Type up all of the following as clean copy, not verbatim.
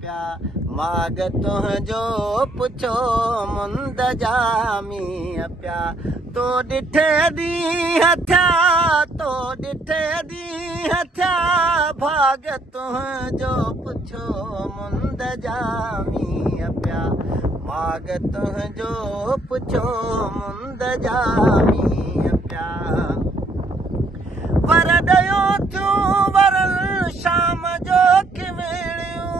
पिया माग तुंहिंजो पुछो मुंद जामी पिया तो ॾिठे ॾींहं थिया तो ॾिठे ॾींहं थिया भाग तुंहिंजो पुछो मुंद जामी पिया माग तुंहिंजो पुछो मुंद जामी पिया वर ॾियो थियूं वरल शाम जो किमिड़ियूं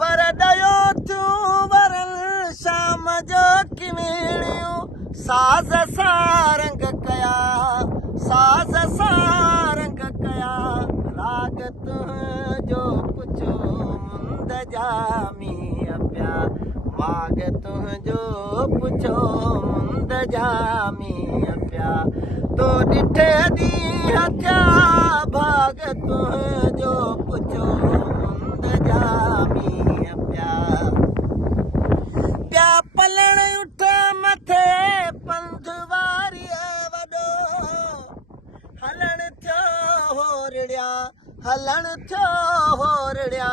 वर ॾियो थियूं वरल शाम जो किमिड़ियूं साज़ सारंग कया साज़ सारंग कया राग तुंहिंजो पुछो मुंद जामी पिया माग तुंहिंजो पुछो मुंद जामी पिया तो ॾिठे ॾींहं थिया भाग तुंहिंजो पुछो मुंद जामी पिया पिया पलण उठ मथे पंध वारीअ वॾो हलण थियो होरड़िया हलण थियो होरड़िया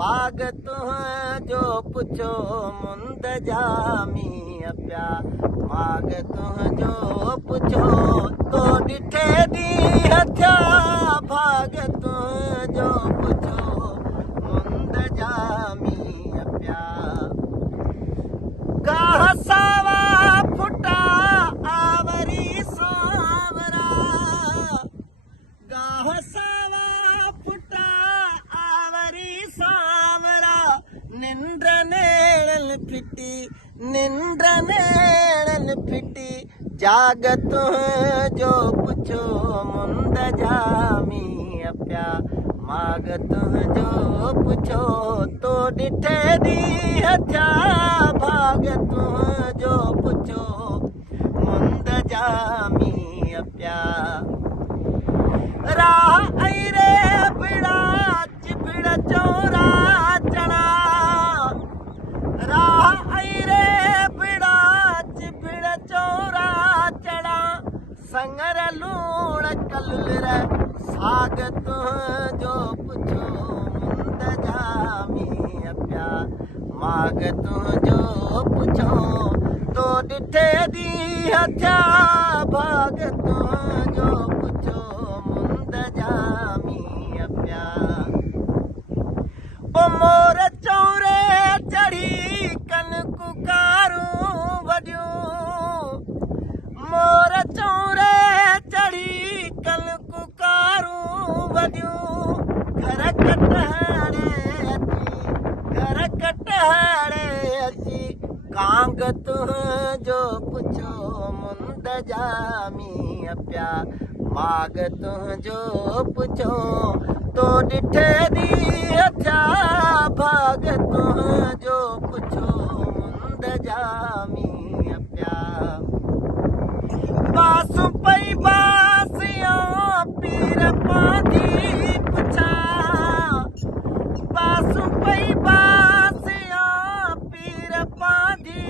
वाग तुंहिंजो पुछो मुंद जामी पिया माग तुंहिंजो पुछो तो ॾिठे ॾींहं थिया भाग तुंहिंजो पुछो मुंद जामी पिया गाह सावा फुटा आवरी सावरा गाह सावा फुटा आवरी सावरा निंड नेड़ल फिटी निंड नेड़ल फिटी जाग तुंहिंजो पुछो मुंद जामी पिया माग तुंहिंजो पुछो तो ॾिठे ॾींहं थिया भाग तुंहिंजो पुछो मुंद जामी पिया राह ऐं रे बिड़ा चिबिड़ चौरा चढ़ा राह ऐं रे बिड़ा चिबिड़ चौरा चढ़ा संगर लूण कलर साग तुंहिंजो पुछो मुंद जामी पिया माग तुंहिंजो पुछो तो ॾिठे ॾींहं थिया भाग तुंहिंजो पुछो मुंद जामी पिया ओ मोर चौरे चढ़ी कन कुकारूं वॾियूं मोर चौरे चढ़ी कन कुकारूं वॾियूं घर कटहरे अची कांग तुंहिंजो पुछो मुंद जामी पिया माग तुंहिंजो पुछो तो ॾिठे ॾींहं थिया भाग तुंहिंजो पुछो मुंद जामी